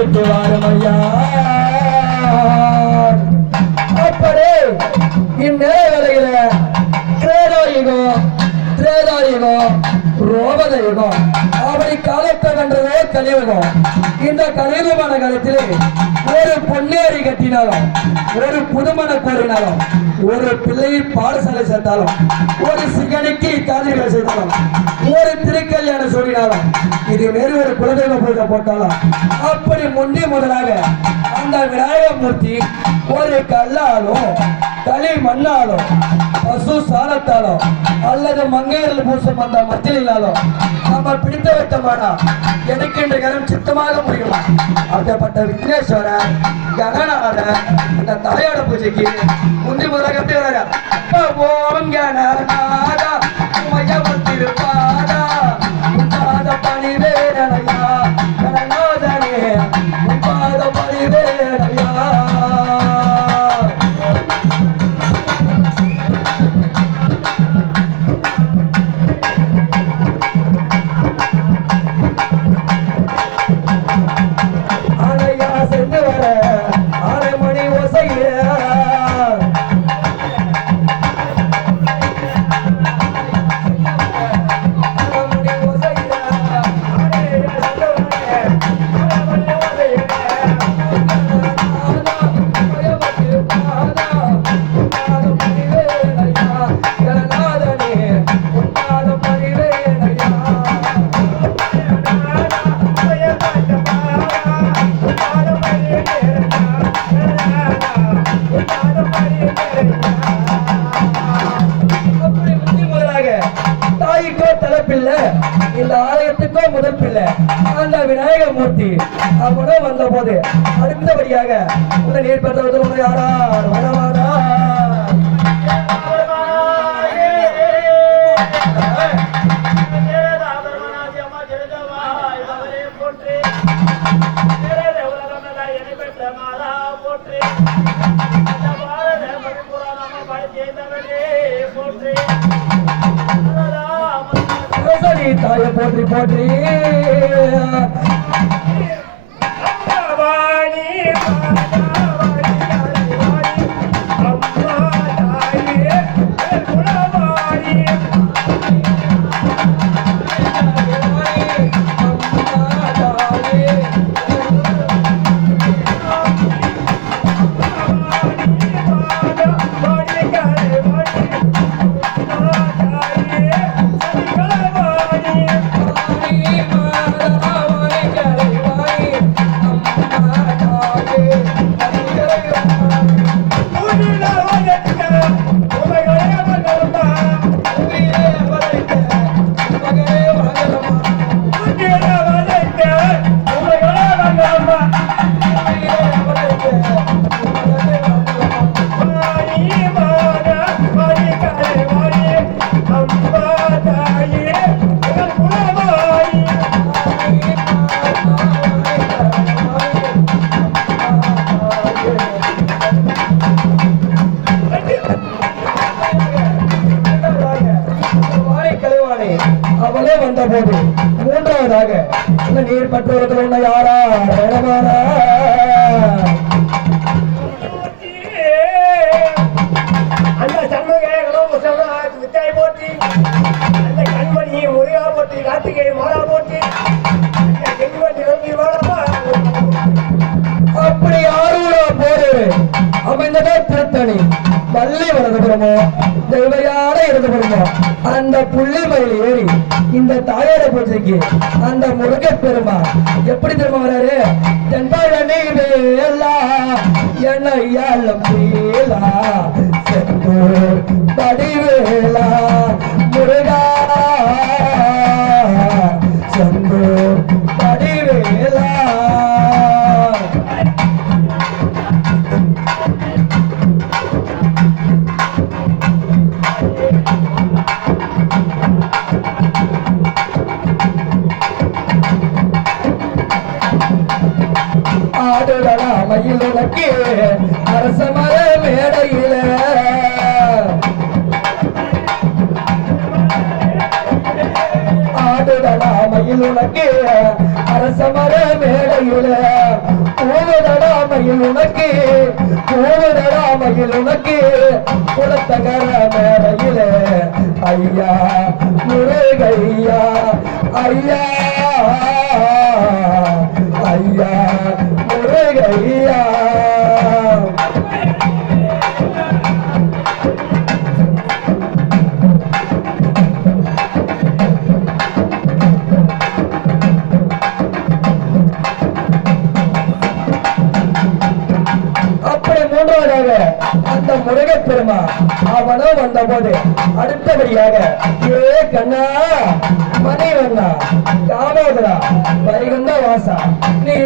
எடுத்து வாருமையா. அப்படி இந்நிலையில திரேதாயுகம் ரோபத யுகம் அப்படி காலத்தை கண்டதே கலியுகம். இந்த கலியுகமான காலத்திலே ஒரு பொன்னேறி கட்டினாலும், ஒரு புதுமண கோரினாலும், ஒரு பிள்ளையை பாடசாலை சேர்த்தாலும், ஒரு சிகனுக்கு காதலிகளை சேர்த்தாலும், ஒரு திருக்கல்யாணம் சொல்லினாலும், இது வேறு ஒரு குலதெய்வ பூஜை போட்டாலும், அப்படி முன்னே முதலாக அந்த விநாயகமூர்த்தி ஒரு கல்லாலும் களி மண்ணாலும் பசு சாணத்தாலோ அல்லது மங்கையர்கள் பூசம் வந்த மத்தியிலாலோ நம்ம பிடித்த வைத்தமானா எனக்கு இந்த கரம் சித்தமாக முடியுமா. அப்படிப்பட்ட விக்னேஸ்வர கணநாத இந்த தலையோட பூஜைக்கு முந்தி முதலாக ஓம் கணநாதா உமையவத்திருப்பாதா உன்பாத பணிவேரையா கணநாதனே உன்பாத பணிவேரையா. இந்த ஆலயத்துக்கோ முதல் பிள்ளை அந்த விநாயகமூர்த்தி அவனோ வந்த போது அடுத்தபடியாக உன்னை நீர் பெற்றவர்கள் யாரா வரவாரா தாய போற்றி போற்றி அவளே வந்த போது மூன்றாவதாக நீர் பற்றுவர்கள் யாரா வேணமானா அந்த சண்முகை போட்டி அந்த கண்மணி முருகா போட்டி கார்த்திகை மாறா போட்டி அப்படி ஆரூரா போரு அமைந்ததே திருத்தணி பள்ளி வலதுபுறமோ தெய்வையான இடதுபுறமோ அந்த புள்ளி மயில் ஏறி இந்த தாயார பூஜைக்கு அந்த முருக பெருமா எப்படி திரும்ப வராரு தென்பழனி வேலா என்னையாலும் வேலா செந்தூர் படிவேலா முருகா செந்தூர் படிவேலா. மயில் உனக்கு அரச மர மேடையில ஆடுதலா மயில் உனக்கு அரச மர மேடையில பூவதடாமையில் உனக்கு பூவதடாமையில் உனக்கு குலத்தகர மேடையிலே ஐயா முருகையா ஐயா ஐயா முருகையா. அப்படி மூன்றாவதாக அந்த முருகப்பெருமா அவனும் வந்த போது அடுத்தபடியாக ஏ கண்ணா மணி வண்ணா காமோதரா வைகுந்த வாசா நீ